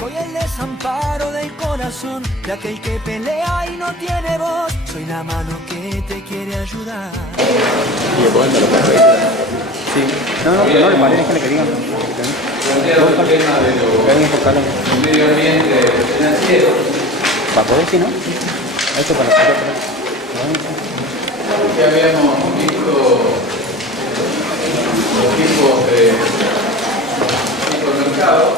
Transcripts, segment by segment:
Soy el desamparo del corazón de aquel que pelea y no tiene voz. Soy la mano que te quiere ayudar. Sí. No, pero no le parece que le querían. Plantearon el tema de los medio ambiente financiero. Para poder, sí, ¿no? Esto para hacer Ya habíamos visto los tipos de mercado,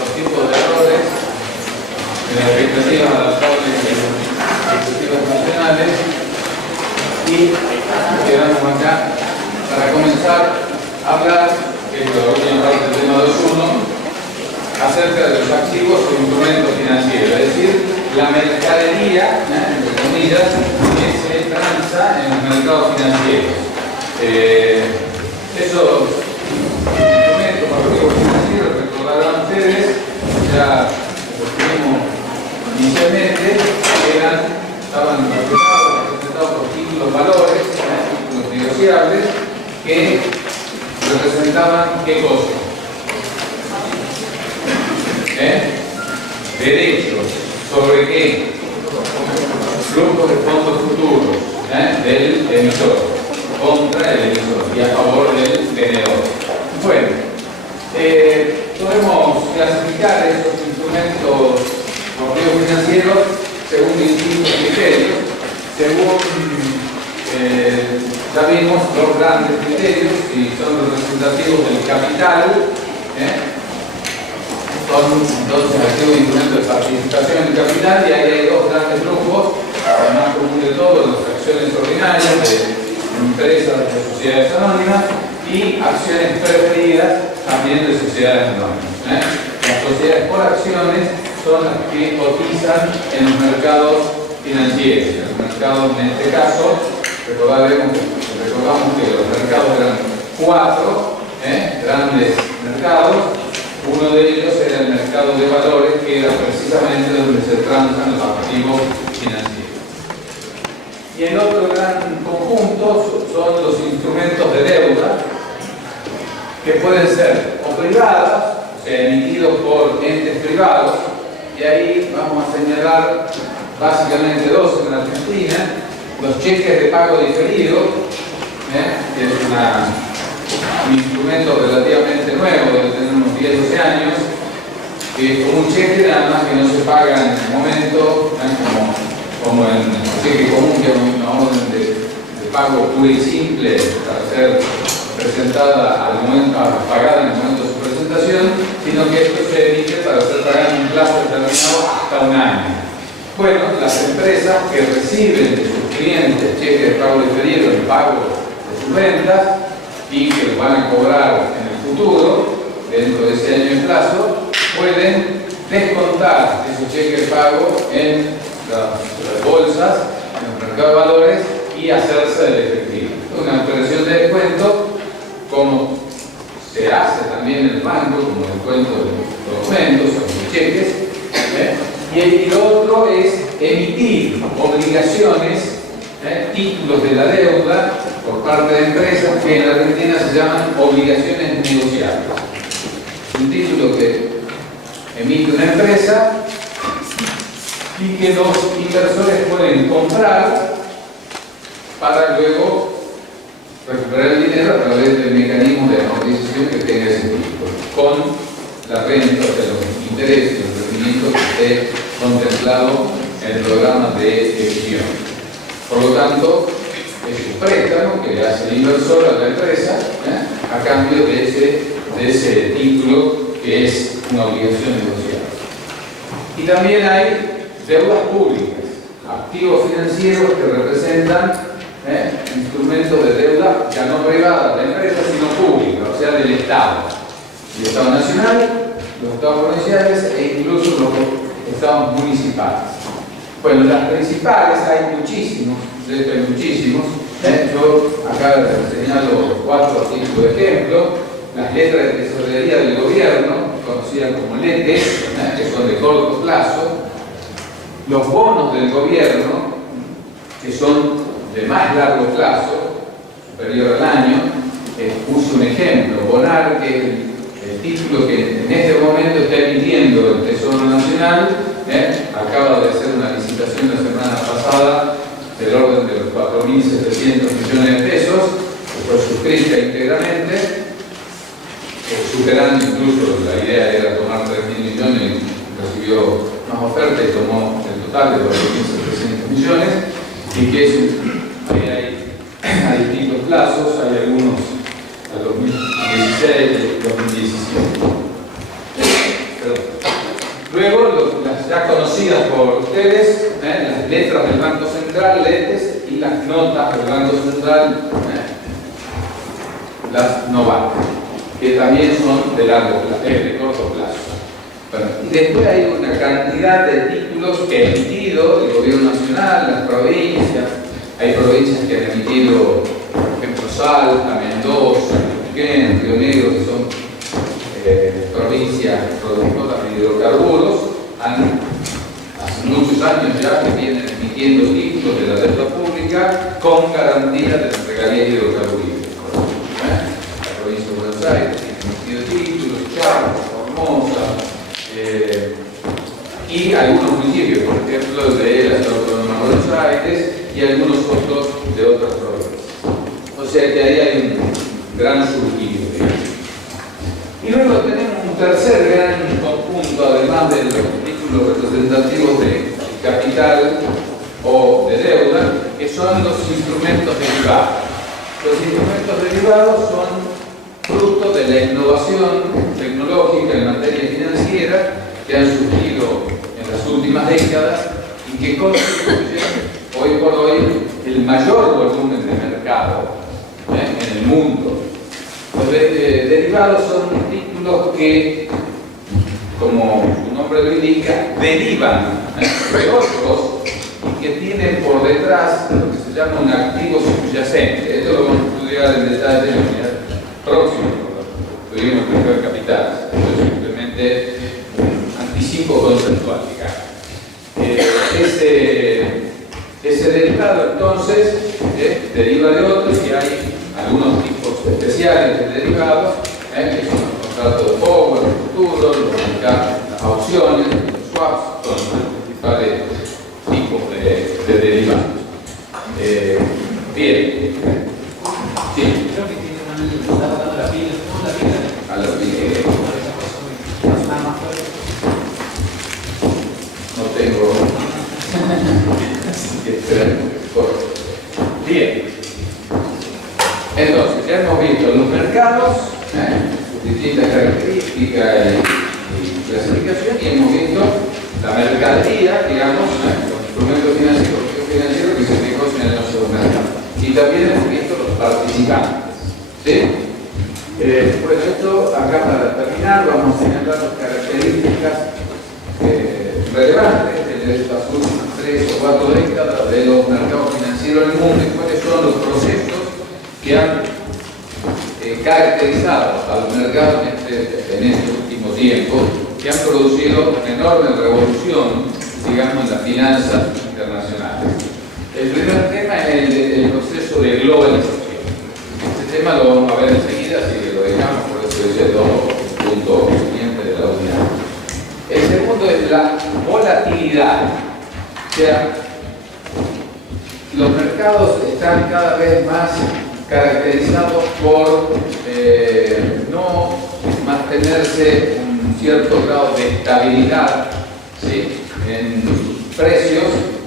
los tipos de errores de las expectativas adaptables de las expectativas nacionales, y quedamos acá para comenzar a hablar, que es la última parte del tema 2.1, acerca de los activos o instrumentos financieros, es decir, la mercadería, entre comillas, que se transa en los mercados financieros. Esos instrumentos o activos financieros, recordarán ustedes, ya los tuvimos inicialmente, estaban representados por títulos valores, títulos negociables, que representaban ¿qué cosa? Derechos. ¿Sobre qué? Flujos de fondos futuros del emisor contra el emisor y a favor del tenedor. Bueno, podemos clasificar estos instrumentos activos financieros según distintos criterios. Según ya vimos dos grandes criterios y son los representativos del capital. Son entonces activos de instrumentos de participación en capital, y ahí hay dos grandes grupos, el más común de todos, las acciones ordinarias de empresas, de sociedades anónimas, y acciones preferidas también de sociedades anónimas. Las sociedades por acciones son las que cotizan en los mercados financieros. En los mercados, en este caso, recordamos que los mercados eran cuatro grandes mercados. Uno de ellos era el mercado de valores, que era precisamente donde se transan los activos financieros. Y el otro gran conjunto son los instrumentos de deuda, que pueden ser o privadas, o sea, emitidos por entes privados, y ahí vamos a señalar básicamente dos en la Argentina: los cheques de pago diferido, que es un instrumento relativamente nuevo, debe tener unos 10 o 12 años, que es como un cheque, nada más que no se paga en el momento, como en el cheque común, que es una orden de pago pura y simple para ser presentada al momento, pagada en el momento de su presentación, sino que esto se emite para ser pagado en un plazo determinado hasta un año. Bueno, las empresas que reciben de sus clientes cheques de pago diferido en pago de sus ventas, y que los van a cobrar en el futuro, dentro de ese año de plazo, pueden descontar esos cheques de pago en las bolsas, en los mercados de valores, y hacerse del efectivo. Una operación de descuento, como se hace también en el banco, como descuento de documentos o de cheques. Y lo otro es emitir obligaciones, títulos de la deuda por parte de empresas, que en la Argentina se llaman obligaciones negociables. Un título que emite una empresa y que los inversores pueden comprar para luego recuperar el dinero a través del mecanismo de amortización que tenga ese título, con la renta, o sea, los intereses, los rendimientos que esté contemplado en el programa de emisión. Por lo tanto, es un préstamo que le hace el inversor a la empresa a cambio de ese título, que es una obligación negociable. Y también hay deudas públicas, activos financieros que representan instrumentos de deuda ya no privada de empresas, sino pública, o sea, del Estado. El Estado nacional, los Estados provinciales e incluso los Estados municipales. Bueno, las principales, hay muchísimos, de hecho hay muchísimos. Yo acá les señalo 4 títulos de ejemplo: las letras de tesorería del gobierno, conocidas como LETES, que son de corto plazo; los bonos del gobierno, que son de más largo plazo, superior al año. Puse un ejemplo: Bonar, que es el título que en este nacional acaba de hacer una licitación la semana pasada del orden de los 4.700 millones de pesos, que fue suscrita íntegramente, superando incluso, la idea era tomar 3.000 millones y recibió más ofertas y tomó el total de 4.700 millones, y que hay distintos plazos, hay algunos a 2016 y 2017. Luego, las ya conocidas por ustedes, las letras del Banco Central, LETES, y las notas del Banco Central, las NOVAC, que también son de largo plazo, de corto plazo. Bueno, y después hay una cantidad de títulos que ha emitido el Gobierno Nacional, las provincias. Hay provincias que han emitido, por ejemplo, Salta, Mendoza, Neuquén, Río Negro, que son provincias productoras de hidrocarburos. Hace muchos años ya que vienen emitiendo títulos de la deuda pública con garantía de las regalías hidrocarburíferas. La provincia de Buenos Aires tiene emitido títulos, Chaco, Formosa, y algunos municipios, por ejemplo, de la ciudad autónoma de Buenos Aires y algunos otros de otras provincias. O sea que ahí hay un gran surgido, digamos. Y luego tenemos un tercer gran conjunto, además de los títulos representativos de capital o de deuda, que son los instrumentos derivados. Los instrumentos derivados son fruto de la innovación tecnológica en materia financiera que han surgido en las últimas décadas y que constituyen hoy por hoy el mayor volumen de mercado en el mundo. Los derivados son títulos que, como su nombre lo indica, derivan de otros y que tienen por detrás lo que se llama un activo subyacente. Esto lo vamos a estudiar en detalle en la unidad próxima, cuando estudiemos el mercado de capitales. Esto es simplemente un anticipo conceptual, digamos. Ese derivado, entonces, deriva de otros y hay algunos tipos especiales de derivados, que son los contratos de forward, los futuros, las opciones, los swaps, son los principales tipos de derivados. Bien. Sí. Creo que tiene está dando la pila, ¿no? La pila. A la pila. No tengo. Así que esperar un poco. Bien. Entonces, ya hemos visto los mercados, sus distintas características y clasificación, y hemos visto la mercadería, digamos, los instrumentos financieros que se negocian en los mercados. Y también hemos visto los participantes. ¿Sí? Pues esto, acá para terminar, vamos a señalar las características relevantes de estas últimas 3 o 4 décadas de los mercados financieros en el mundo y cuáles son los procesos que han caracterizado a los mercados en este último tiempo, que han producido una enorme revolución, digamos, en las finanzas internacionales. El primer tema es el proceso de globalización. Este tema lo vamos a ver enseguida, así que lo dejamos, por eso decía todo el punto siguiente de la unidad. El segundo es la volatilidad. O sea, los mercados están cada vez más caracterizados por no mantenerse un cierto grado de estabilidad, ¿sí?, en sus precios,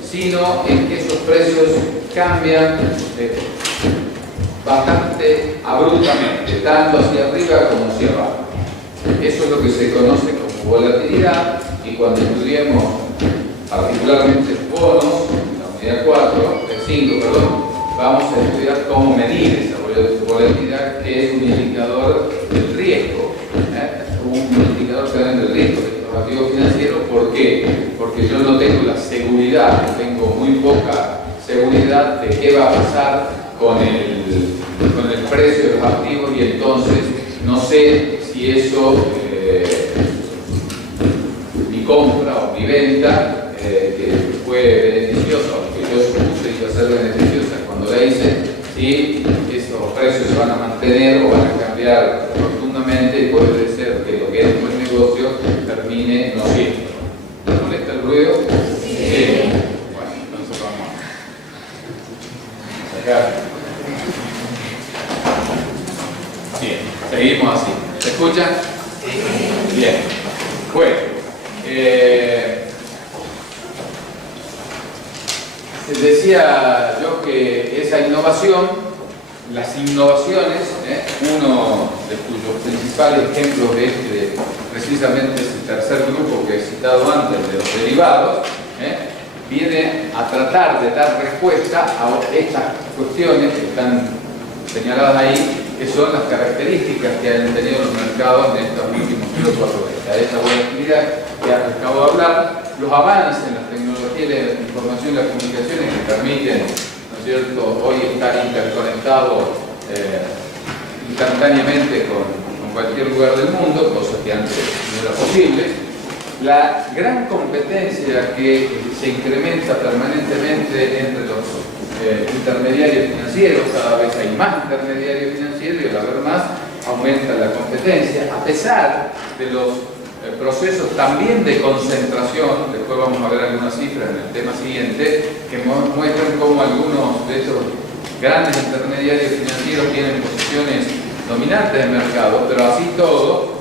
sino en que esos precios cambian bastante abruptamente, tanto hacia arriba como hacia abajo. Eso es lo que se conoce como volatilidad, y cuando estudiemos particularmente bonos, la unidad 5, vamos a estudiar cómo medir esa volatilidad, que es un indicador del riesgo, un indicador que da del riesgo de los activos financieros. ¿Por qué? Porque yo no tengo la seguridad, tengo muy poca seguridad de qué va a pasar con el precio de los activos, y entonces no sé si eso, mi compra o mi venta, que fue beneficiosa, o que yo supuse iba a ser beneficiosa cuando la hice, si esos precios se van a mantener o van a cambiar rotundamente, y puede ser que lo que es un buen negocio termine no siendo. Bien. Bueno. Decía yo que esa innovación, las innovaciones, uno de cuyos principales ejemplos precisamente es el tercer grupo que he citado antes, de los derivados, viene a tratar de dar respuesta a estas cuestiones que están señaladas ahí, que son las características que han tenido los mercados en estos últimos 3 o 4 décadas. Esa volatilidad que acabo de hablar, los avances en las tecnologías de la información y las comunicaciones que permiten, ¿no es cierto?, hoy estar interconectados instantáneamente con cualquier lugar del mundo, cosa que antes no era posible. La gran competencia que se incrementa permanentemente entre los intermediarios financieros, cada vez hay más intermediarios financieros y al haber más aumenta la competencia, a pesar de los procesos también de concentración. Después vamos a ver algunas cifras en el tema siguiente que muestran cómo algunos de estos grandes intermediarios financieros tienen posiciones dominantes del mercado, pero así todo,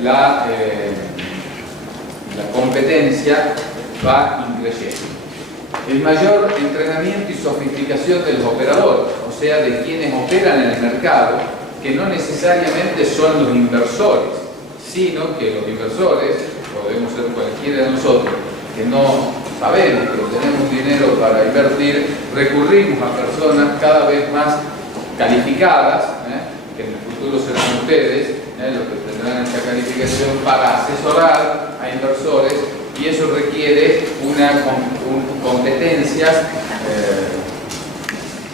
la competencia va increciendo. El mayor entrenamiento y sofisticación de los operadores, o sea, de quienes operan en el mercado, que no necesariamente son los inversores, sino que los inversores, podemos ser cualquiera de nosotros, que no sabemos, pero tenemos dinero para invertir, recurrimos a personas cada vez más calificadas, que en el futuro serán ustedes, los que tendrán esta calificación para asesorar a inversores, y eso requiere competencias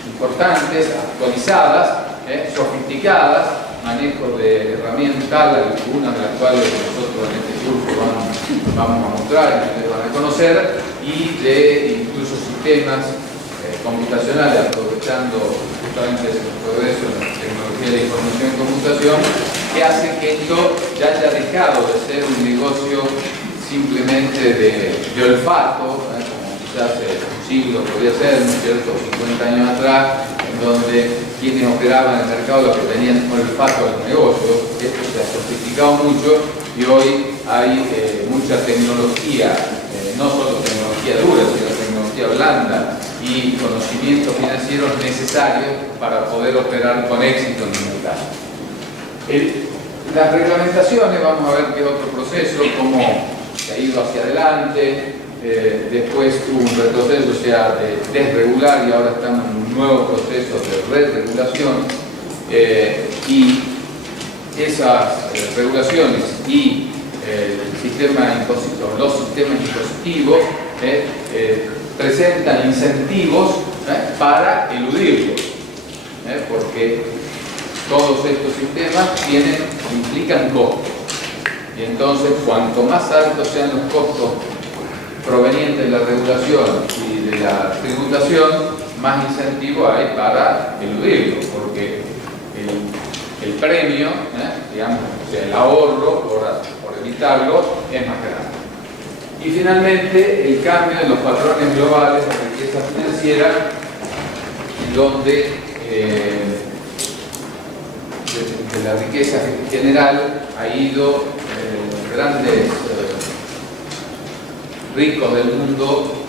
importantes, actualizadas, sofisticadas, manejo de herramientas, algunas de las cuales nosotros en este curso vamos a mostrar y ustedes van a conocer, y de incluso sistemas computacionales, aprovechando justamente el progreso en la tecnología de información y computación, que hace que esto ya haya dejado de ser un negocio simplemente de olfato, como quizás un siglo podría ser, ¿no es cierto?, 50 años atrás, en donde quienes operaban en el mercado lo que tenían olfato a los negocios. Esto se ha sofisticado mucho y hoy hay mucha tecnología, no solo tecnología dura, sino tecnología blanda y conocimientos financieros necesarios para poder operar con éxito en el mercado. Las reglamentaciones, vamos a ver que es otro proceso, como se ha ido hacia adelante, después hubo un retroceso, o sea, de desregular, y ahora estamos en un nuevo proceso de re-regulación, y esas regulaciones y los sistemas impositivos presentan incentivos para eludirlos, porque todos estos sistemas implican costos. Y entonces, cuanto más altos sean los costos provenientes de la regulación y de la tributación, más incentivo hay para eludirlo, porque el premio, digamos, o sea, el ahorro por evitarlo es más grande. Y finalmente, el cambio en los patrones globales de riqueza financiera, en donde de la riqueza general ha ido los grandes ricos del mundo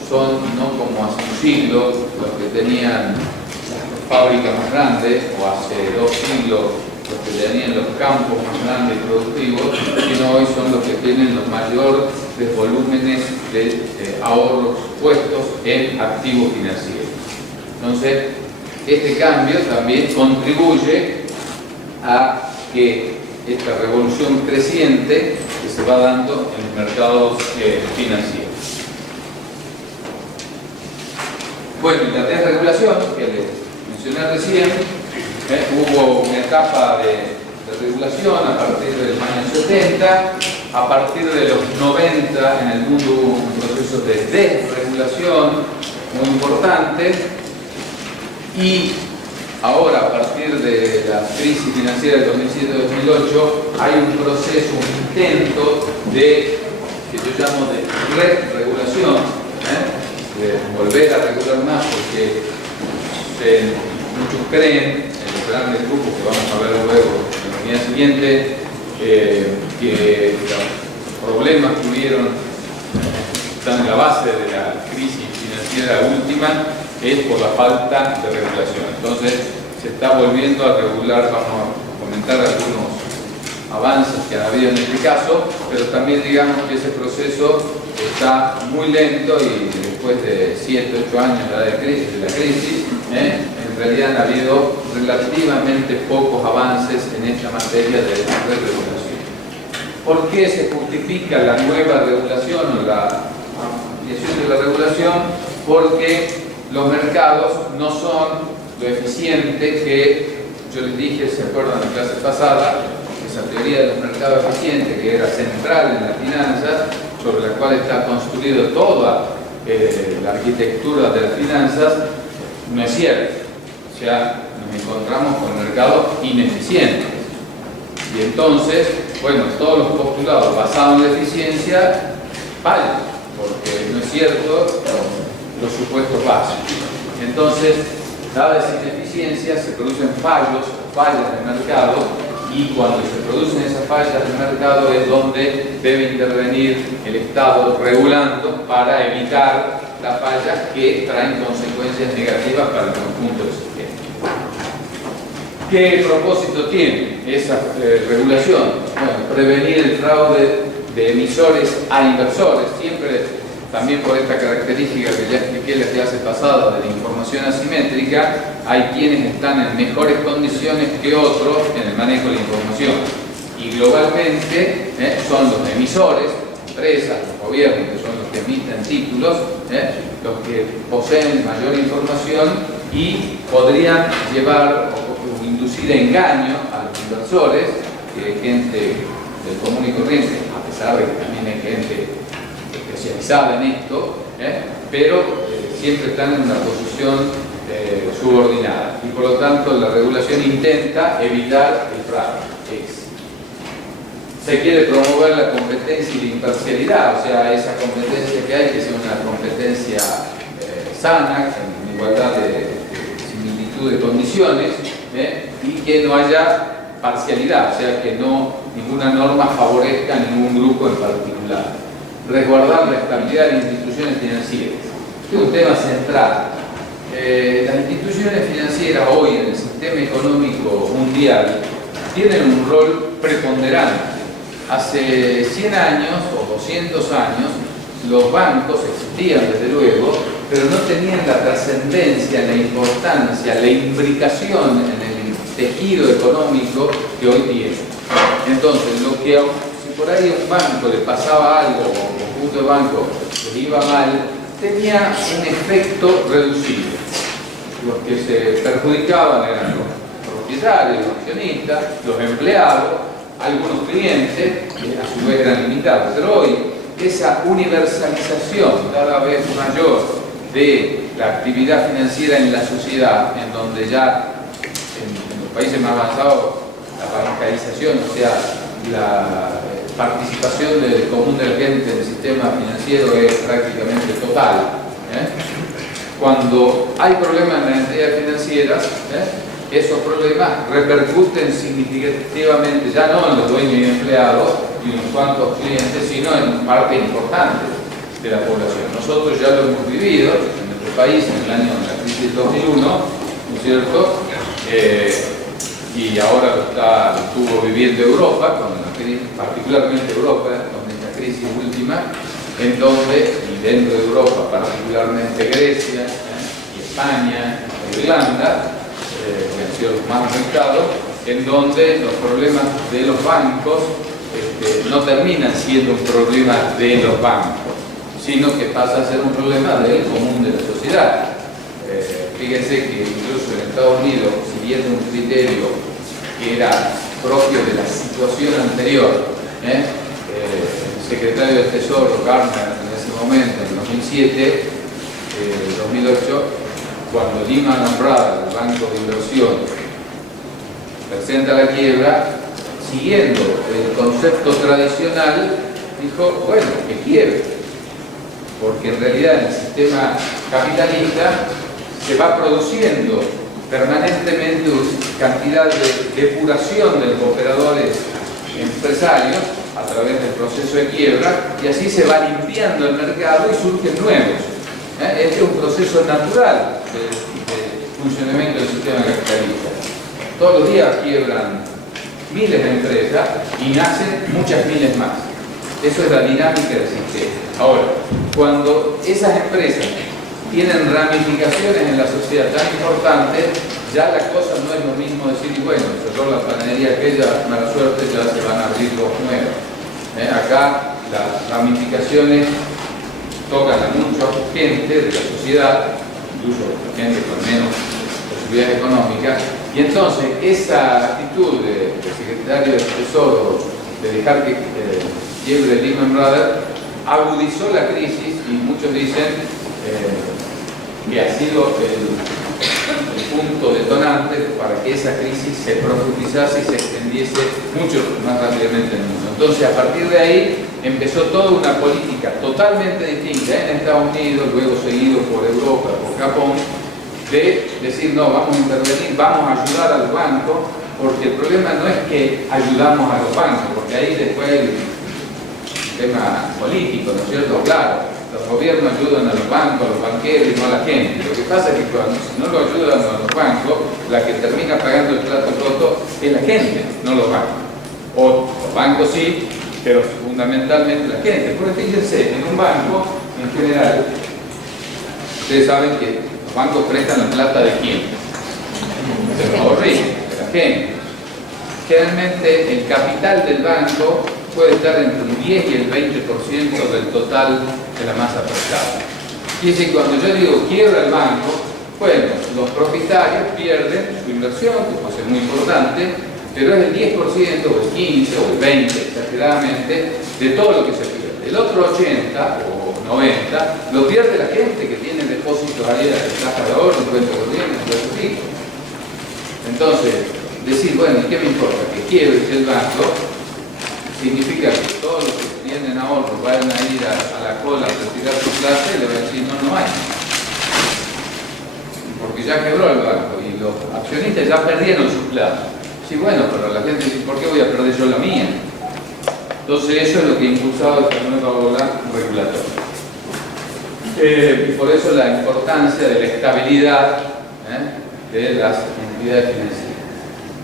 son, no como hace un siglo, los que tenían las fábricas más grandes, o hace 2 siglos los que tenían los campos más grandes y productivos, sino hoy son los que tienen los mayores volúmenes de ahorros puestos en activos financieros. Entonces, este cambio también contribuye a que esta revolución creciente que se va dando en los mercados financieros. Bueno, y la desregulación que les mencioné recién, hubo una etapa de regulación a partir del año 70, a partir de los 90 en el mundo hubo un proceso de desregulación muy importante, y ahora, a partir de la crisis financiera del 2007-2008, hay un proceso, un intento de, que yo llamo de re-regulación, de volver a regular más, porque muchos creen, en los grandes grupos que vamos a ver luego en la unidad siguiente, que los problemas que hubieron están en la base de la crisis financiera última es por la falta de regulación. Entonces se está volviendo a regular, vamos a comentar algunos avances que ha habido en este caso, pero también digamos que ese proceso está muy lento y después de 7, 8 años de la crisis, en realidad han habido relativamente pocos avances en esta materia de regulación. ¿Por qué se justifica la nueva regulación o la ampliación de la regulación? Porque los mercados no son lo eficiente que yo les dije, ¿se acuerdan de la clase pasada? Esa teoría de los mercados eficientes, que era central en las finanzas, sobre la cual está construido toda la arquitectura de las finanzas, no es cierto. O sea, nos encontramos con mercados ineficientes. Y entonces, bueno, todos los postulados basados en la eficiencia fallan, porque no es cierto los supuestos básicos. Entonces, dadas esas ineficiencias, se producen fallas del mercado, y cuando se producen esas fallas del mercado es donde debe intervenir el Estado regulando para evitar las fallas que traen consecuencias negativas para el conjunto del sistema. ¿Qué propósito tiene esa regulación? Bueno, prevenir el fraude de emisores a inversores, siempre también por esta característica que ya expliqué en la clase pasada de la información asimétrica. Hay quienes están en mejores condiciones que otros en el manejo de la información. Y globalmente son los emisores, empresas, los gobiernos, que son los que emiten títulos, los que poseen mayor información y podrían llevar o inducir engaño a los inversores, que es gente del común y corriente, a pesar de que también hay gente especializada en esto, pero siempre están en una posición subordinada, y por lo tanto la regulación intenta evitar el fraude. Se quiere promover la competencia y la imparcialidad, o sea, esa competencia que hay, que sea una competencia sana, en igualdad de similitud de condiciones, y que no haya parcialidad, o sea, que ninguna norma favorezca a ningún grupo en particular. Resguardar la estabilidad de las instituciones financieras. Este es un tema central. Las instituciones financieras hoy en el sistema económico mundial tienen un rol preponderante. Hace 100 años o 200 años los bancos existían desde luego, pero no tenían la trascendencia, la importancia, la imbricación en el tejido económico que hoy tienen. Entonces, si por ahí a un banco le pasaba algo o a un conjunto de bancos le iba mal, tenía un efecto reducido. Los que se perjudicaban eran los propietarios, los accionistas, los empleados, algunos clientes, que a su vez eran limitados. Pero hoy, esa universalización cada vez mayor de la actividad financiera en la sociedad, en donde ya en los países más avanzados la bancarización, o sea, la participación del común de la gente en el sistema financiero es prácticamente total. Cuando hay problemas en las entidades financieras, esos problemas repercuten significativamente ya no en los dueños y empleados y en cuantos clientes, sino en parte importante de la población. Nosotros ya lo hemos vivido en nuestro país en el año de la crisis del 2001, ¿no es cierto? Y ahora lo estuvo viviendo Europa, con la crisis, particularmente Europa, con esta crisis última, en donde, y dentro de Europa, particularmente Grecia, y España, e Irlanda, que han sido los más afectados, en donde los problemas de los bancos no terminan siendo un problema de los bancos, sino que pasa a ser un problema del común de la sociedad. Fíjense que incluso en Estados Unidos, siguiendo un criterio que era propio de la situación anterior, el secretario del Tesoro, Garner, en ese momento, en 2007, 2008, cuando Lehman Brothers, el banco de inversión, presenta la quiebra, siguiendo el concepto tradicional, dijo, bueno, que quiebre, porque en realidad en el sistema capitalista se va produciendo permanentemente cantidad de depuración de los operadores empresarios a través del proceso de quiebra, y así se va limpiando el mercado y surgen nuevos. Este es un proceso natural de funcionamiento del sistema capitalista. Todos los días quiebran miles de empresas y nacen muchas miles más. Eso es la dinámica del sistema. Ahora, cuando esas empresas tienen ramificaciones en la sociedad tan importantes, ya la cosa no es lo mismo decir, bueno, cerró la panadería aquella, mala suerte, ya se van a abrir dos nuevos. Acá las ramificaciones tocan a mucha gente de la sociedad, incluso gente con menos posibilidades económicas, y entonces esa actitud del secretario del Tesoro de dejar que quiebre Lehman Brothers agudizó la crisis, y muchos dicen que ha sido el punto detonante para que esa crisis se profundizase y se extendiese mucho más rápidamente en el mundo. Entonces, a partir de ahí empezó toda una política totalmente distinta en Estados Unidos, luego seguido por Europa, por Japón, de decir, no, vamos a intervenir, vamos a ayudar a los bancos, porque el problema no es que ayudamos a los bancos, porque ahí después hay un tema político, ¿no es cierto? Claro, los gobiernos ayudan a los bancos, a los banqueros y no a la gente. Lo que pasa es que cuando si no lo ayudan a los bancos, la que termina pagando el plato roto es la gente, no los bancos. O los bancos sí, pero fundamentalmente la gente. Porque fíjense, en un banco, en general, ustedes saben que los bancos prestan la plata de quién, de los ahorristas, de la gente. Generalmente el capital del banco puede estar entre el 10 y el 20% del total de la masa prestada. Y decir, cuando yo digo quiebra el banco, bueno, los propietarios pierden su inversión, que puede ser muy importante, pero es el 10% o el 15% o el 20% exageradamente de todo lo que se pierde. El otro 80% o 90% lo pierde la gente que tiene depósitos ahí en caja de ahorro, en cuenta corriente, en todo ese tipo. Entonces, decir, bueno, ¿qué me importa? Que quiebre el banco significa que todos los que tienen ahorros vayan a ir a la cola a retirar su plata y le van a decir, no hay. Porque ya quebró el banco y los accionistas ya perdieron su plata. Sí, bueno, pero la gente dice, ¿por qué voy a perder yo la mía? Entonces eso es lo que ha impulsado esta nueva ola regulatoria. Y por eso la importancia de la estabilidad de las entidades financieras.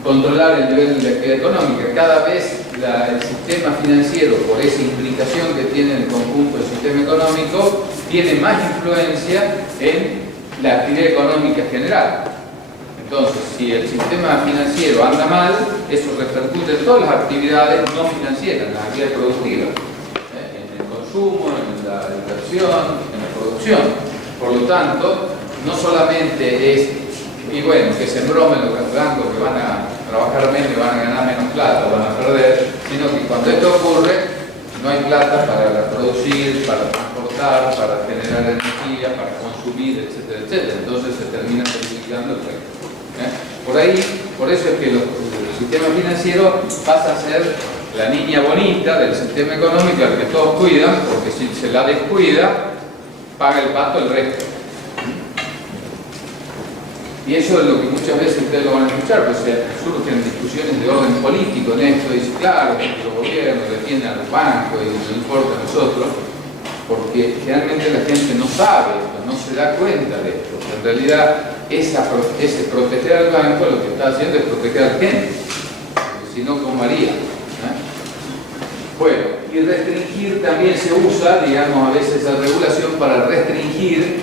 Controlar el nivel de la actividad económica. Cada vez el sistema financiero, por esa implicación que tiene en el conjunto del sistema económico, tiene más influencia en la actividad económica general. Entonces, si el sistema financiero anda mal, eso repercute en todas las actividades no financieras, en las actividades productivas, en el consumo, en la inversión, en la producción. Por lo tanto, no solamente es, y bueno, que se embromen los bancos que van a trabajar menos y van a ganar menos plata, van a perder, sino que cuando esto ocurre, no hay plata para producir, para transportar, para generar energía, para consumir, etcétera, etcétera. Entonces se termina perjudicando el resto. Por eso es que el sistema financiero pasa a ser la niña bonita del sistema económico al que todos cuidan, porque si se la descuida, paga el pato el resto. Y eso es lo que muchas veces ustedes lo van a escuchar, pues surgen discusiones de orden político en esto, y dice, claro, que los gobiernos defienden a los bancos y no importa a nosotros, porque generalmente la gente no sabe esto, no se da cuenta de esto. En realidad, ese proteger al banco lo que está haciendo es proteger a la gente, porque si no, ¿cómo haría? Bueno, y restringir también se usa, digamos, a veces esa regulación para restringir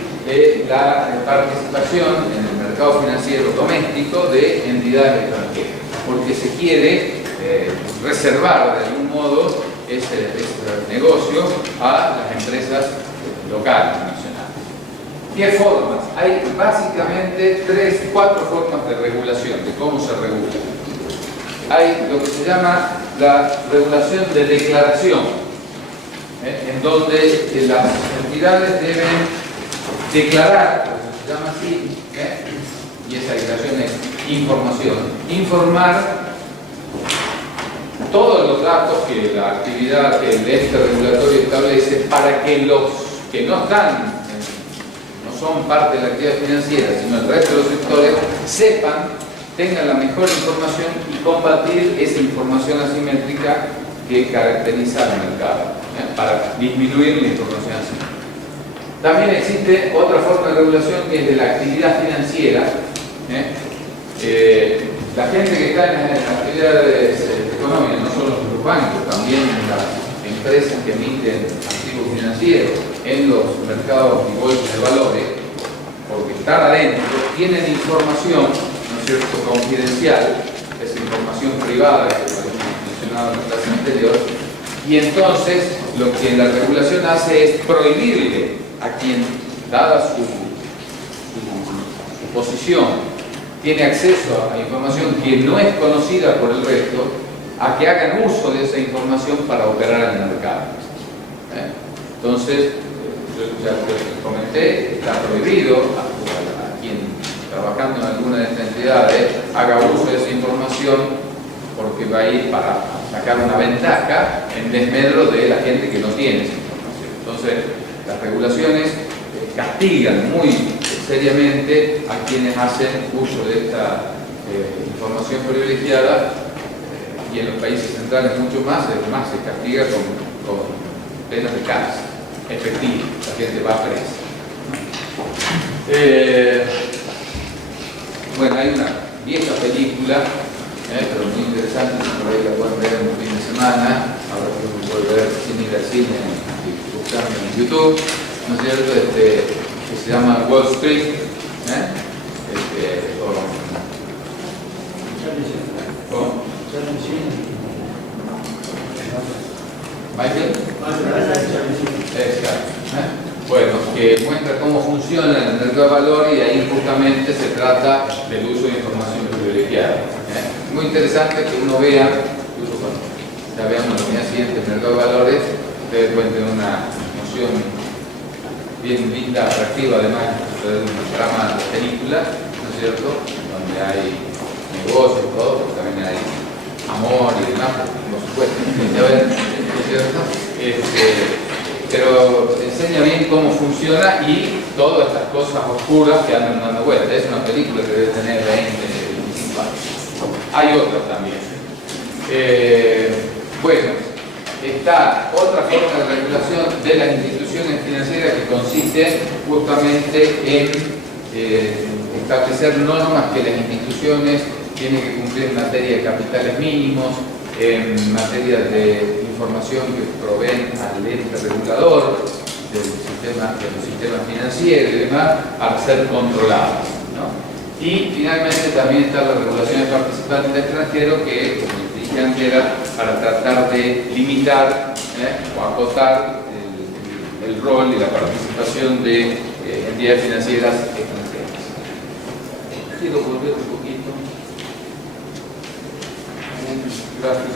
la participación en el mercado financiero doméstico de entidades extranjeras, porque se quiere reservar de algún modo ese negocio a las empresas locales, nacionales. ¿Qué formas? Hay básicamente 4 formas de regulación, de cómo se regula. Hay lo que se llama la regulación de declaración, en donde las entidades deben declarar, se llama así, y esa declaración es información, informar todos los datos que la actividad que el ente regulatorio establece para que los que no están, no son parte de la actividad financiera, sino el resto de los sectores, sepan tengan la mejor información y combatir esa información asimétrica que caracteriza al mercado, para disminuir la información asimétrica. También existe otra forma de regulación que es de la actividad financiera. La gente que está en las actividades económicas, no solo los bancos, también las empresas que emiten activos financieros en los mercados y bolsas de valores, porque estar adentro, tienen información, ¿no es cierto?, confidencial, es información privada que habíamos mencionado en la clase anterior, y entonces lo que la regulación hace es prohibirle a quien, dada su posición, tiene acceso a información que no es conocida por el resto, a que hagan uso de esa información para operar en el mercado. Entonces, yo ya les comenté, está prohibido a quien trabajando en alguna de estas entidades haga uso de esa información, porque va a ir para sacar una ventaja en desmedro de la gente que no tiene esa información. Entonces, las regulaciones castigan muy seriamente a quienes hacen uso de esta información privilegiada, y en los países centrales mucho más, además se castiga con penas de cárcel efectivas, la gente va presa. Bueno, hay una vieja película, pero muy interesante, por ahí la pueden ver en un fin de semana, ahora que uno puede ver sin ir al cine, buscando en YouTube, ¿no es cierto?, que se llama Wall Street, Michael. Exacto. Bueno, que muestra cómo funciona el mercado de valores, y ahí justamente se trata del uso de información privilegiada. Muy interesante que uno vea, incluso cuando ya veamos la unidad siguiente, el mercado de valores, ustedes pueden tener una noción bien linda, atractiva, además de una trama de película, ¿no es cierto?, donde hay negocios y todo, pero también hay amor y demás, por supuesto, ¿no es cierto? Pero enseña bien cómo funciona y todas estas cosas oscuras que andan dando vueltas. Es una película que debe tener 20, 25 años. Hay otras también. Bueno, está otra forma de regulación de las instituciones financieras, que consiste justamente en establecer normas que las instituciones tienen que cumplir en materia de capitales mínimos, en materia de información que proveen al ente regulador de los sistemas financieros y demás, para ser controladas, ¿no? Y finalmente también está la regulación de participantes extranjeros, que, como dije antes, era para tratar de limitar o acotar el rol y la participación de entidades financieras extranjeras. Quiero volver un poquito. Gráfico.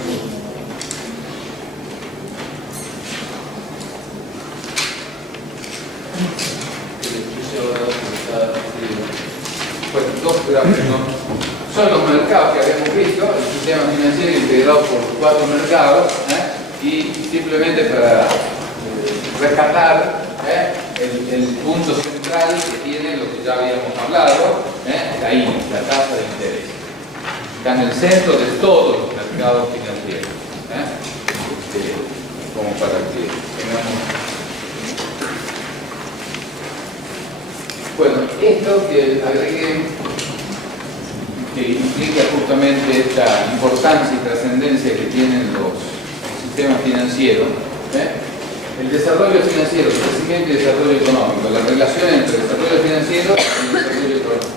Bueno, dos gráficos. Son los mercados que habíamos visto, el sistema financiero integrado por 4 mercados, y simplemente para rescatar el punto central que tiene lo que ya habíamos hablado, la INE, la tasa de interés. Está en el centro de todos los mercados financieros, como para que tengamos. Bueno, esto que agregué, que implica justamente esta importancia y trascendencia que tienen los sistemas financieros, el desarrollo financiero, el crecimiento y desarrollo económico, la relación entre el desarrollo financiero y el desarrollo económico.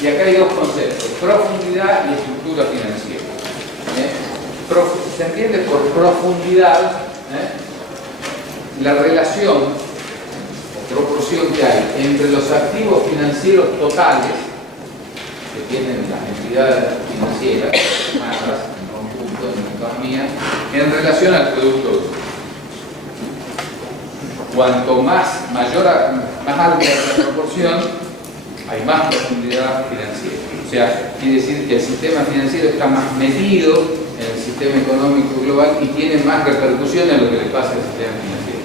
Y acá hay dos conceptos: profundidad y estructura financiera. Se entiende por profundidad la relación o proporción que hay entre los activos financieros totales que tienen las entidades financieras, masas en conjunto en la economía, en relación al producto bruto. Cuanto más alta es la proporción, hay más profundidad financiera. O sea, quiere decir que el sistema financiero está más metido en el sistema económico global y tiene más repercusiones en lo que le pasa al sistema financiero,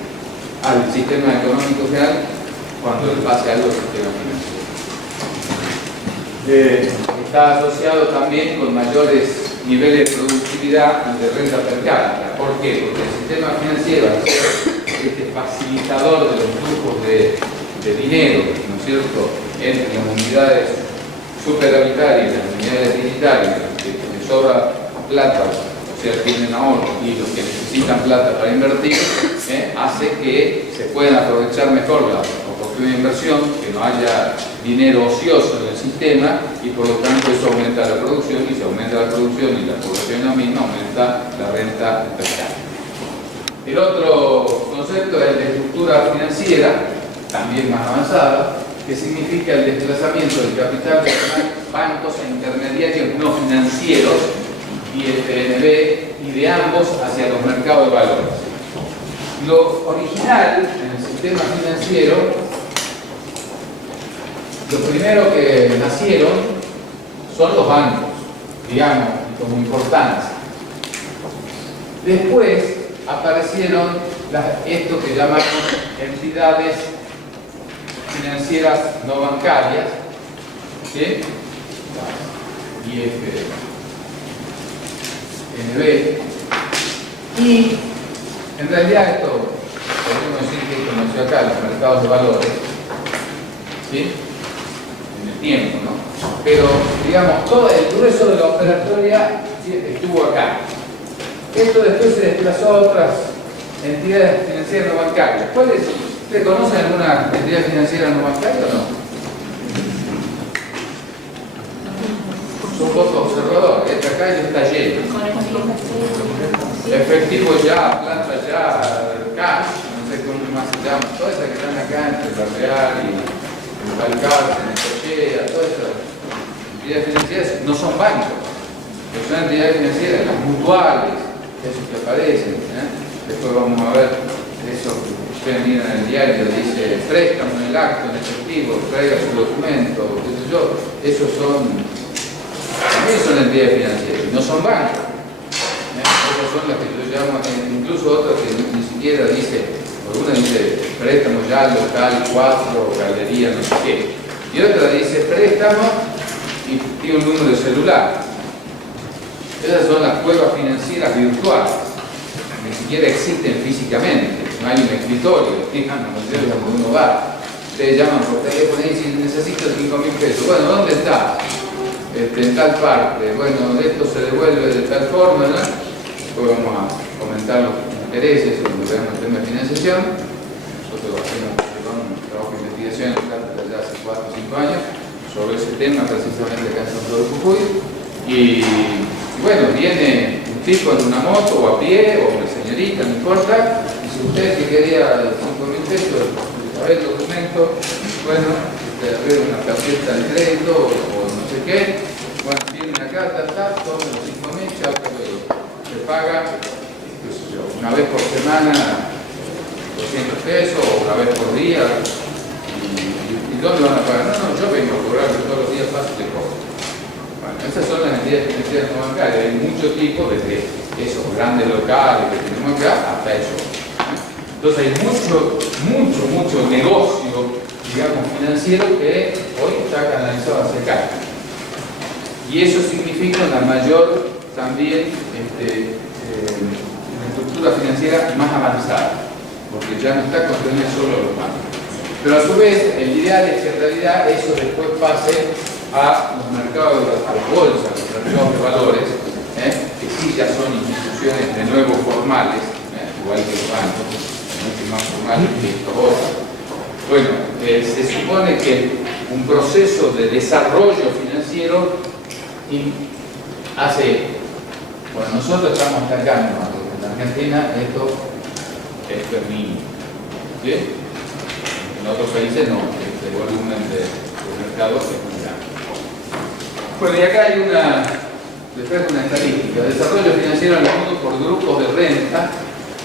al sistema económico general, cuando le pase algo al sistema financiero. está asociado también con mayores niveles de productividad y de renta per cápita. ¿Por qué? Porque el sistema financiero, al ser este facilitador de los flujos de dinero, ¿no es cierto?, entre las unidades superavitarias y las unidades deficitarias, que sobra plata, o sea, tienen ahorro, y los que necesitan plata para invertir, hace que se puedan aprovechar mejor la oportunidad de inversión, que no haya dinero ocioso en el sistema, y por lo tanto eso aumenta la producción, y si aumenta la producción y la población es la misma, aumenta la renta per cápita. El otro concepto es el de estructura financiera, también más avanzada, que significa el desplazamiento del capital de bancos e intermediarios no financieros, IFNB, y de ambos hacia los mercados de valores. Lo original en el sistema financiero, lo primero que nacieron son los bancos, digamos, como importancia. Después aparecieron esto que llamamos entidades financieras no bancarias, ¿sí? IFNB, y en realidad esto podemos decir que conoció acá los mercados de valores, ¿sí?, en el tiempo, ¿no? Pero digamos, todo el grueso de la operatoria estuvo acá. Esto después se desplazó a otras entidades financieras no bancarias. ¿Cuáles? ¿Ustedes conocen alguna entidad financiera no bancaria o no? Son pocos observadores. Esta calle está llena. Efectivo ya, planta ya, cash, no sé cómo más se llama. Todas esas que están acá entre la Real y el Balcarce, en el Cochea, todas esas entidades financieras no son bancos, pero son entidades financieras, las mutuales, esos que aparecen. Después vamos a ver eso que ustedes miran en el diario, dice préstamo en el acto, en efectivo, traiga su documento, qué sé yo. Esos también son entidades financieras, no son bancos. Esas son las que yo llamo, incluso otras que ni siquiera dice, alguna dice préstamo ya local 4, galería, no sé qué. Y otra dice préstamo y tiene un número de celular. Esas son las cuevas financieras virtuales. Ni siquiera existen físicamente, no hay un escritorio, donde uno va. Ustedes llaman por teléfono y dicen, necesito 5.000 pesos. Bueno, ¿dónde está? En tal parte. Bueno, esto se devuelve de tal forma, ¿no? Después vamos a comentar los intereses cuando veamos el tema de financiación. Nosotros hacemos un trabajo de investigación desde hace 4 o 5 años sobre ese tema, precisamente acá en San Pedro de Jujuy. Y bueno, viene un tipo en una moto o a pie o una señorita, no importa, y si usted que quería 5.000 pesos, a ver el documento, bueno, arregla una tarjeta de crédito o no sé qué, bueno, tiene una carta, toma los 5.000, chao, se paga, qué sé yo, una vez por semana 200 pesos o una vez por día. ¿Y dónde van a pagar? No, yo vengo a cobrar todos los días, paso y te cobro. Bueno, esas son las entidades financieras no bancarias. Hay muchos tipos, desde esos grandes locales que tenemos acá hasta eso. Entonces hay mucho negocio, digamos, financiero que hoy está canalizado hacia acá. Y eso significa una mayor también una estructura financiera más avanzada, porque ya no está contenida solo los bancos. Pero a su vez, el ideal es que en realidad eso después pase a los mercados, a las bolsas, a los mercados de valores, que sí ya son instituciones de nuevo formales, igual que los bancos, mucho más formales que estos otros. Bueno, se supone que un proceso de desarrollo financiero hace, bueno, nosotros estamos hasta acá, en la Argentina esto es mínimo, ¿sí? En otros países no, el volumen de mercado es muy grande. Bueno, y acá hay después una estadística. El desarrollo financiero en el mundo por grupos de renta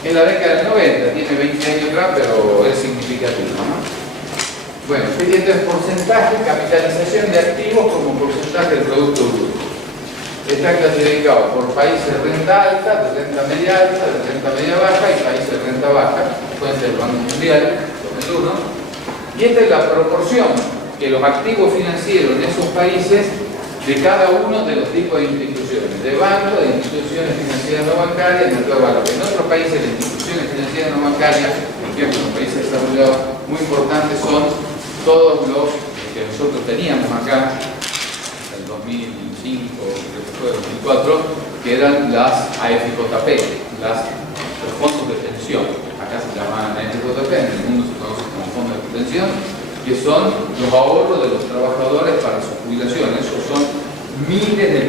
en la década del 90, tiene 20 años atrás, pero es significativo, ¿no? Bueno, este es porcentaje, capitalización de activos como porcentaje del Producto Bruto. Está clasificado por países de renta alta, de renta media alta, de renta media baja y países de renta baja, pueden ser el Banco Mundial, 2001. Y esta es la proporción que los activos financieros en esos países de cada uno de los tipos de instituciones, de banco, de instituciones financieras no bancarias, de mercado de valores. En otros países, las instituciones financieras no bancarias, por ejemplo, en los países desarrollados, muy importantes son todos los que nosotros teníamos acá, hasta el 2005, creo que fue 2004, que eran las AFJP, los fondos de pensión. Acá se llaman AFJP, en el mundo se conocen como fondos de pensión, que son los ahorros de los trabajadores para su jubilación. Esos son miles de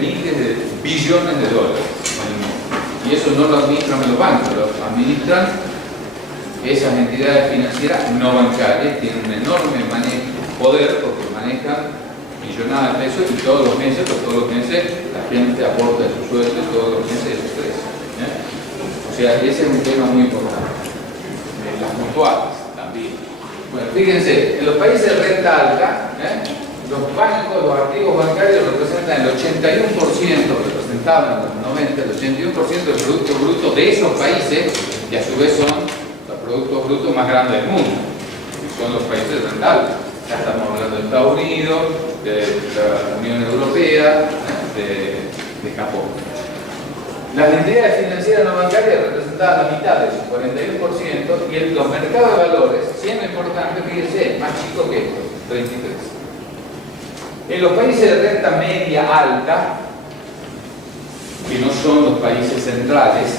billones de dólares en el mundo. Y eso no lo administran los bancos, lo administran esas entidades financieras no bancarias. Tienen un enorme poder porque manejan millonadas de pesos y todos los meses la gente aporta su sueldo y todos los meses se estresa. O sea, ese es un tema muy importante. Las mutuales también. Bueno, fíjense, en los países de renta alta, los bancos, los activos bancarios representan el 81%, representaban en los 90, el 81% del Producto Bruto de esos países, y a su vez son los productos brutos más grandes del mundo, que son los países de renta alta. Ya estamos hablando de Estados Unidos, de la Unión Europea, de Japón. Las entidades financieras no bancarias representaban la mitad de su 41% y los mercados de valores, siendo importante, fíjense, más chico que esto, 33%. En los países de renta media alta, que no son los países centrales,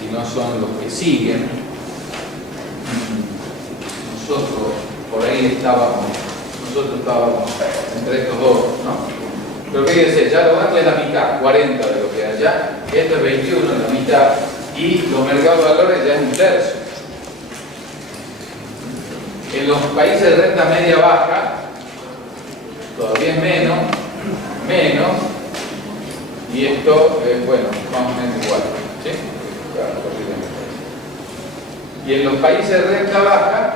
sino son los que siguen, nosotros estábamos entre estos dos, ¿no? Pero fíjense, ya lo banco es la mitad, 40 de lo que hay allá, esto es 21, la mitad, y los mercados de valores ya es un tercio. En los países de renta media baja, todavía es menos, y esto es, bueno, más o menos igual, ¿sí? Y en los países de renta baja,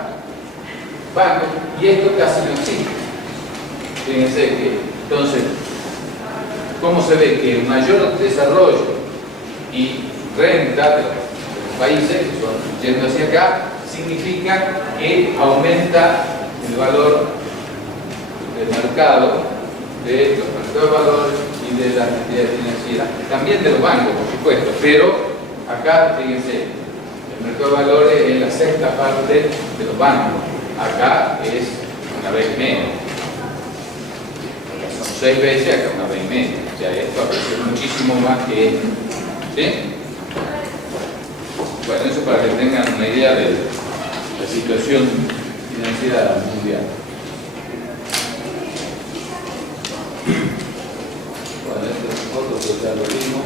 bancos, y esto casi no existe. Fíjense que, entonces, ¿cómo se ve? Que el mayor desarrollo y renta de los países, que son yendo hacia acá, significa que aumenta el valor del mercado, de los mercados de valores y de las entidades financieras, también de los bancos, por supuesto, pero acá, fíjense, el mercado de valores es la sexta parte de los bancos, acá es una vez menos. Son 6 veces, acá una vez y media. O sea, esto aparece muchísimo más que esto. ¿Sí? Bueno, eso para que tengan una idea de la situación financiera mundial. Bueno, estos otros ya lo vimos.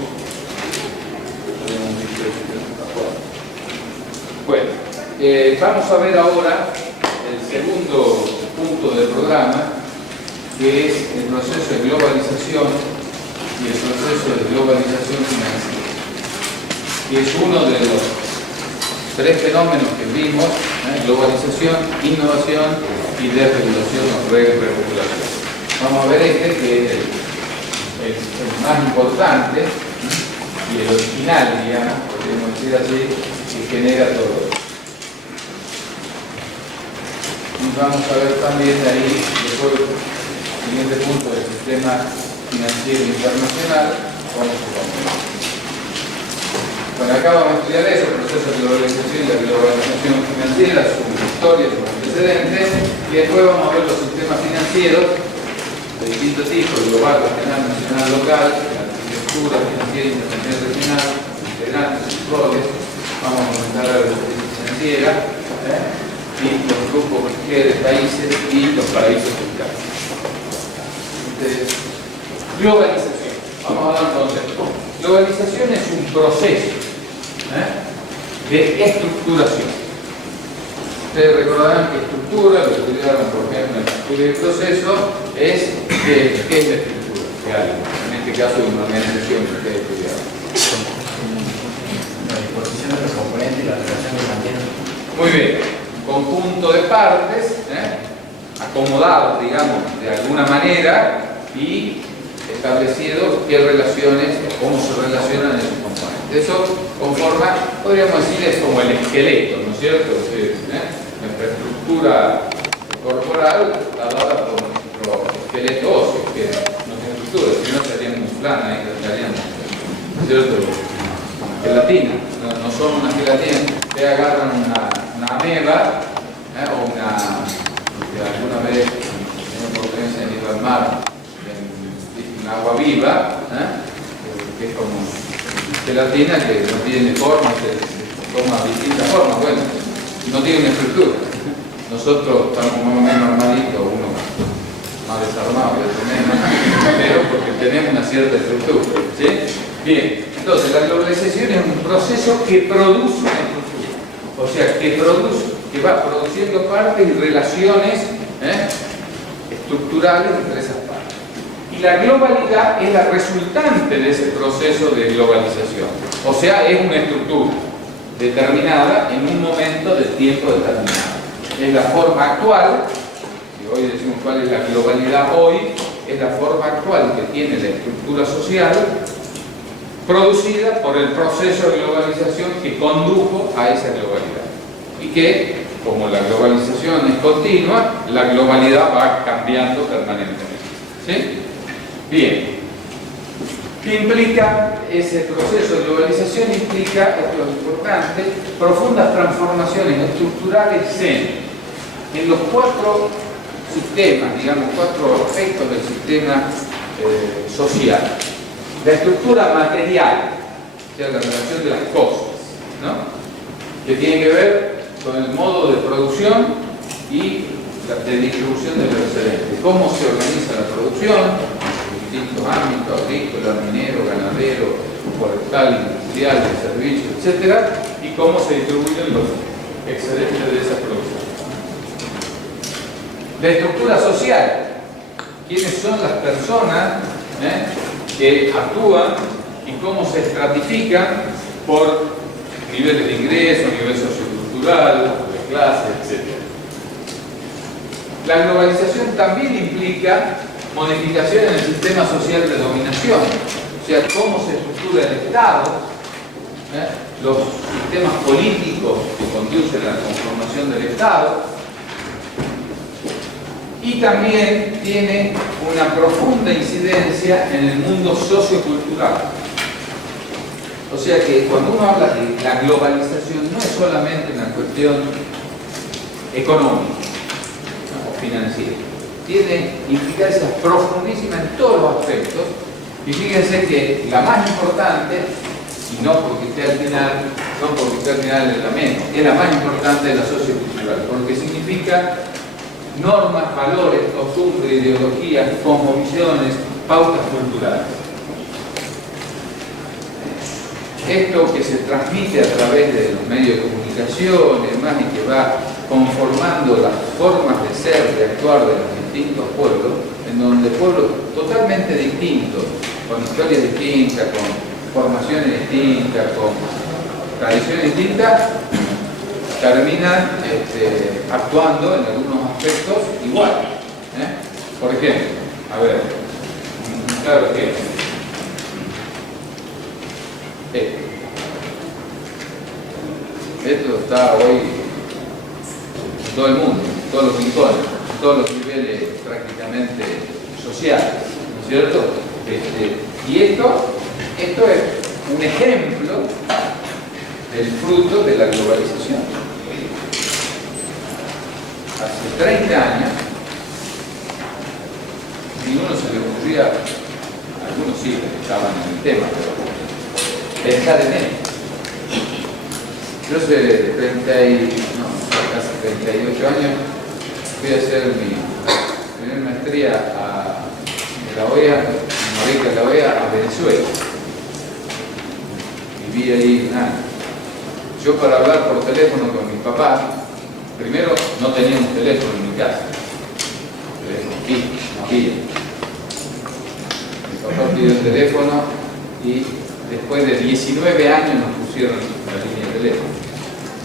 Bueno, vamos a ver ahora el segundo punto del programa, que es el proceso de globalización y el proceso de globalización financiera, que es uno de los 3 fenómenos que vimos: globalización, innovación y desregulación o re-regulación. Vamos a ver este, que es el más importante y el original, digamos, podríamos decir así, que genera todo esto. Y vamos a ver también de ahí, después, el siguiente punto del sistema financiero internacional, cómo se va. Bueno, acá vamos a estudiar eso, el proceso de globalización y la globalización financiera, su historia, sus antecedentes, y después vamos a ver los sistemas financieros de distintos tipos: global, regional, nacional, local, la arquitectura financiera internacional regional, integrantes, sus roles. Vamos a comentar la justicia financiera, y los grupos de países y los paraísos fiscales. Globalización. Vamos a dar un concepto. Globalización es un proceso de estructuración. Ustedes recordarán que estructura, lo estudiaron por ejemplo en el estudio del proceso, es ¿qué es la estructura? En este caso es una organización que ustedes estudiaron. La disposición de los componentes y la relación que mantienen. Muy bien. Conjunto de partes, acomodados, digamos, de alguna manera, y establecido qué relaciones, cómo se relacionan esos componentes. Eso conforma, podríamos decir, es como el esqueleto, ¿no es cierto? Nuestra estructura corporal está dada por nuestro esqueleto óseo, que estructuras, si no serían un plan ahí, estarían, ¿no es cierto? Gelatina, no son una gelatina. Ustedes agarran una ameba, o que alguna vez en una conferencia han ido al mar, en agua viva, que es como gelatina que no tiene forma, se toma distintas formas, bueno, no tiene una estructura. Nosotros estamos más o menos normalitos, uno más desarmado y otro menos, pero porque tenemos una cierta estructura, ¿sí? Bien, entonces la globalización es un proceso que produce una estructura, o sea, que va produciendo partes y relaciones estructurales entre esas partes. Y la globalidad es la resultante de ese proceso de globalización, o sea, es una estructura determinada en un momento de tiempo determinado. Es la forma actual, y hoy decimos cuál es la globalidad hoy, es la forma actual que tiene la estructura social producida por el proceso de globalización que condujo a esa globalidad. Y que, como la globalización es continua, la globalidad va cambiando permanentemente. ¿Sí? Bien. ¿Qué implica ese proceso de globalización? Implica, esto es importante, profundas transformaciones estructurales en los 4 sistemas, digamos, 4 aspectos del sistema social. La estructura material, o sea, la relación de las cosas, ¿no? Que tiene que ver con el modo de producción y de distribución de los excedentes. Cómo se organiza la producción, distintos ámbitos, agrícola, minero, ganadero, forestal, industrial, de servicios, etc. Y cómo se distribuyen los excedentes de esa producción. La estructura social. ¿Quiénes son las personas que actúan y cómo se estratifican por niveles de ingreso, nivel sociocultural, de clase, etc. La globalización también implica modificación en el sistema social de dominación, o sea, cómo se estructura el Estado, los sistemas políticos que conducen a la conformación del Estado, y también tiene una profunda incidencia en el mundo sociocultural. O sea que cuando uno habla de la globalización no es solamente una cuestión económica o financiera, tiene implicancias profundísimas en todos los aspectos, y fíjense que la más importante, y no porque esté al final, es la menos, es la más importante de la sociocultural, porque significa normas, valores, costumbres, ideologías, cosmovisiones, pautas culturales. Esto que se transmite a través de los medios de comunicación y demás, y que va conformando las formas de ser, de actuar de los distintos pueblos, en donde pueblos totalmente distintos, con historias distintas, con formaciones distintas, con tradiciones distintas, terminan actuando en algunos aspectos igual. Por ejemplo, a ver, claro que esto está hoy en todo el mundo, en todos los rincones, en todos los niveles prácticamente sociales, ¿no es cierto? Y esto es un ejemplo del fruto de la globalización. Hace 30 años, ninguno se le ocurría, algunos sí estaban en el tema, pero pensar en él. Yo hace casi 38 años fui a hacer mi primera maestría de la OEA, en beca de la OEA, a Venezuela. Viví ahí un año. Yo, para hablar por teléfono con mi papá, primero no tenía un teléfono en mi casa. Teléfono fijo, no había. Mi papá pidió el teléfono y después de 19 años nos pusieron la línea de teléfono.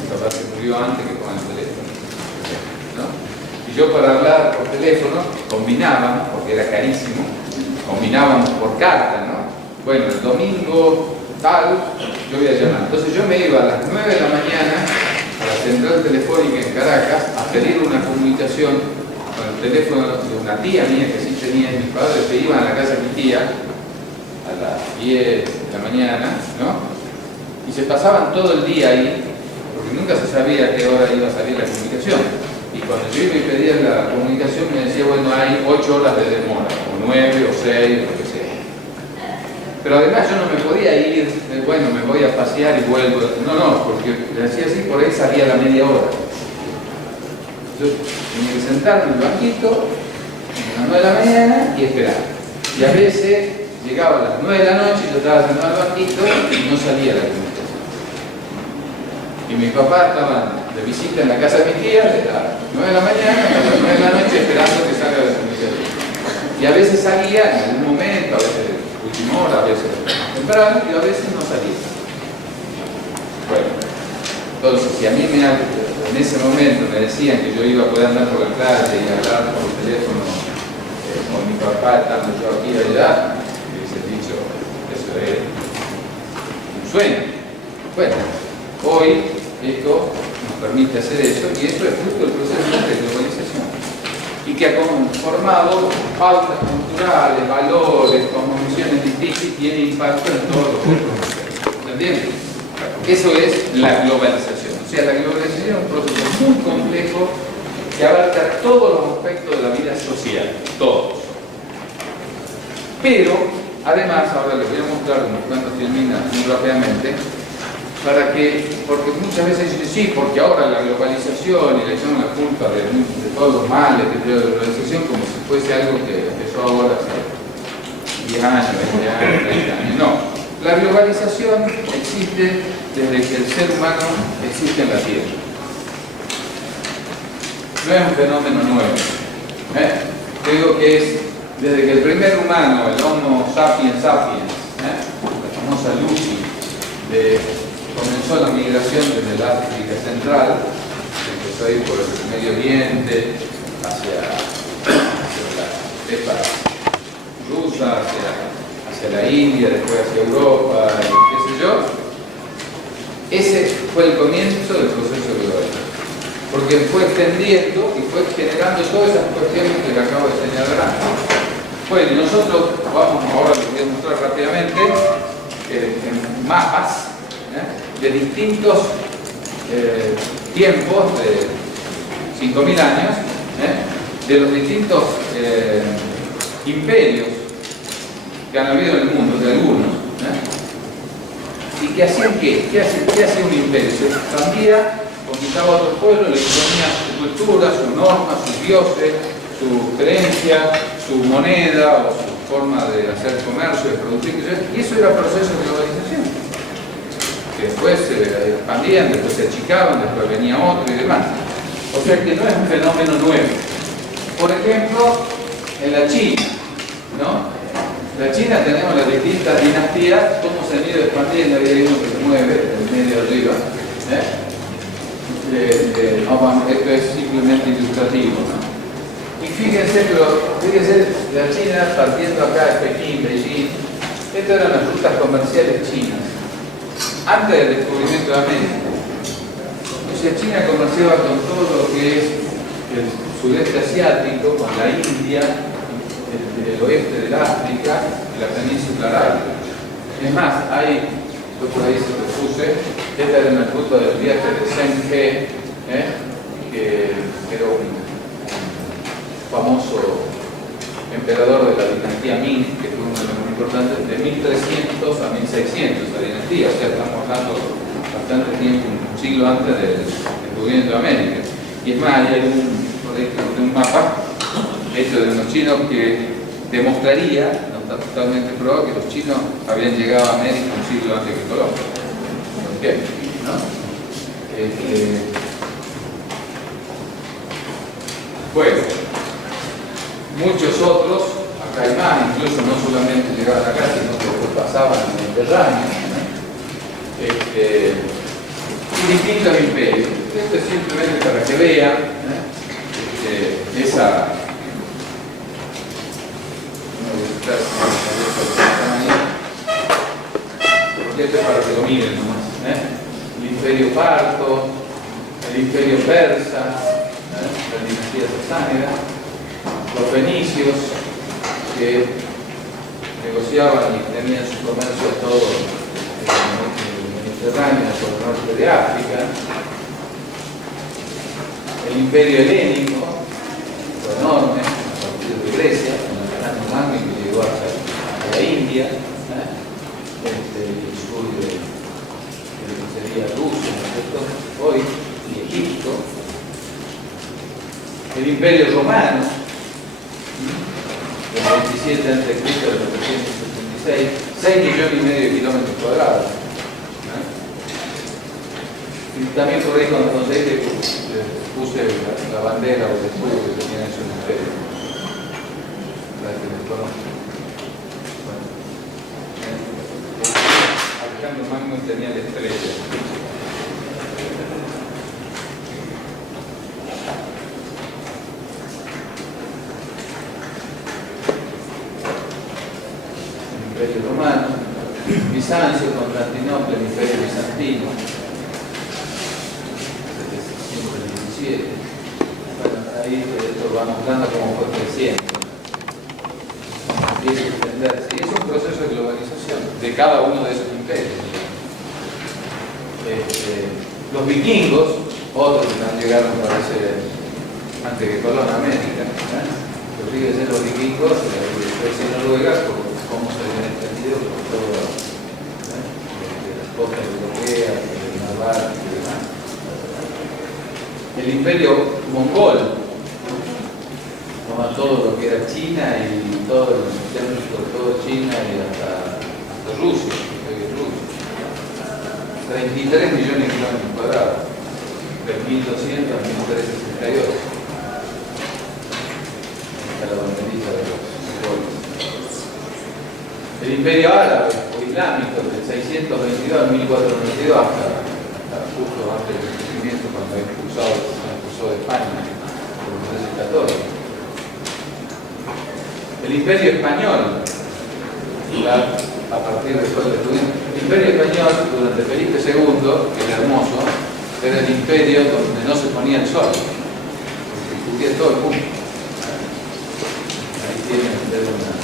Mi papá se murió antes que con el teléfono, ¿no? Y yo, para hablar por teléfono, combinábamos, porque era carísimo, combinábamos por carta, ¿no? Bueno, el domingo tal, yo voy a llamar. Entonces yo me iba a las 9 de la mañana a la central telefónica en Caracas a pedir una comunicación con el teléfono de una tía mía que sí tenía, mis padres se iban a la casa de mi tía a las 10 de la mañana, ¿no? Y se pasaban todo el día ahí, porque nunca se sabía a qué hora iba a salir la comunicación. Y cuando yo iba y pedía la comunicación me decía, bueno, hay 8 horas de demora, o 9 o 6, lo que sea. Pero además yo no me podía ir, bueno, me voy a pasear y vuelvo. No, porque le decía así, por ahí salía a la media hora. Yo tenía que sentarme en el banquito a las 9 de la mañana y esperar. Y a veces llegaba a las 9 de la noche y yo estaba sentado al banquito y no salía la comunicación. Y mi papá estaba de visita en la casa de mi tía desde las 9 de la mañana a las 9 de la noche esperando que salga la comunicación. Y a veces salía en algún momento, a veces última hora, a veces temprano y a veces no salía. Bueno, entonces si a mí en ese momento me decían que yo iba a poder andar por la calle y hablar por el teléfono con mi papá estando yo aquí y allá, me hubiese dicho, eso es un sueño. Bueno, hoy esto nos permite hacer eso y esto es fruto del proceso de globalización y que ha conformado pautas culturales, valores, cosmovisiones distintas y tiene impacto en todos los grupos. ¿Entienden? Eso es la globalización. O sea, la globalización es un proceso muy complejo que abarca todos los aspectos de la vida social, todos. Pero, además, ahora les voy a mostrar unos cuantos filminas muy rápidamente, porque muchas veces dicen, sí, porque ahora la globalización y le echan la culpa de todos los males que tiene la globalización como si fuese algo que empezó ahora hace 10 años, 20 años, 30 años. No, la globalización existe desde que el ser humano existe en la Tierra. No es un fenómeno nuevo. Yo digo que es desde que el primer humano, el Homo sapiens sapiens, la famosa Lucy, comenzó la migración desde el África Central, empezó a ir por el Medio Oriente, hacia la estepa rusa, hacia la India, después hacia Europa, y qué sé yo. Ese fue el comienzo del proceso global, porque fue extendiendo y fue generando todas esas cuestiones que le acabo de señalar antes. Bueno, nosotros vamos, ahora les voy a mostrar rápidamente en mapas de distintos tiempos, de 5.000 años, de los distintos imperios que han habido en el mundo, de algunos. ¿Y que hacían qué? ¿Qué hacía un imperio? Se expandía, conquistaba a otros pueblos, le imponía su cultura, sus normas, sus dioses, su creencia, su moneda o su forma de hacer comercio, de producir, y eso era el proceso de globalización. Que después se expandían, después se achicaban, después venía otro y demás. O sea que no es un fenómeno nuevo. Por ejemplo, en la China, ¿no? En la China tenemos las distintas dinastías, cómo se han ido expandiendo, ahí hay uno que se mueve, el medio arriba. Esto es simplemente ilustrativo, ¿no? Y fíjense, la China, partiendo acá de Pekín, Beijing, estas eran las rutas comerciales chinas, antes del descubrimiento de América. O sea, China comerciaba con todo lo que es el sudeste asiático, con la India, el oeste del África y la península arábiga. Es más, yo por ahí se lo puse, esta era una foto del viaje de Zheng He, que era un famoso emperador de la dinastía Ming, que fue uno de los más importantes, de 1300 a 1600, la dinastía, o sea, estamos hablando bastante tiempo, un siglo antes del descubrimiento de América. Y es más, hay un mapa hecho de unos chinos que demostraría, no está totalmente probado, que los chinos habían llegado a América un siglo antes que Colón. ¿Por qué? ¿No? Bueno, muchos otros, acá hay más, incluso no solamente llegaban acá, sino que después pasaban en el Mediterráneo, y distintos imperios. Esto es simplemente para que vean esa... porque esto es para que lo miren nomás. El imperio parto, el imperio persa, la dinastía sasánida, los fenicios, que negociaban y tenían su comercio todo en el Mediterráneo, por el norte de África. El imperio helénico, fue enorme, a partir de Grecia, con el Alejandro Magno, que llegó hasta la India, el sur de lo que sería Rusia, ¿no es cierto? Hoy, y Egipto. El imperio romano, del 27 a.C. al 776, 6,5 millones de kilómetros cuadrados. Y también por ahí cuando conté puse la bandera o el escudo que tenía en su imperio, para que les conozcan. Bueno. Alejandro Magno tenía la estrella. Imperio Romano, Bizancio, Constantinopla, el Imperio Bizantino, 717. Bueno, ahí esto va mostrando cómo fue creciendo. Empieza a extenderse. Y es un proceso de globalización de cada uno de esos imperios. Los vikingos, otros que no llegaron, parece, antes que Colón a América, pero fíjense los vikingos, después de Noruega, cómo se habían extendido por todas las costas europeas, el Navarra y demás. El imperio mongol toma todo lo que era China y todo el centro, todo China y hasta Rusia, 33 millones de kilómetros cuadrados, de 1200 a 1368. Esta es la banderita de los mongoles. El imperio árabe o islámico, del 622 al 1492, hasta justo antes del crecimiento, cuando expulsó de España, por los reyes católicos. El imperio español, a partir de el imperio español, durante Felipe II, que era hermoso, era el imperio donde no se ponía el sol, porque cubría todo el mundo. Ahí tienen ustedes una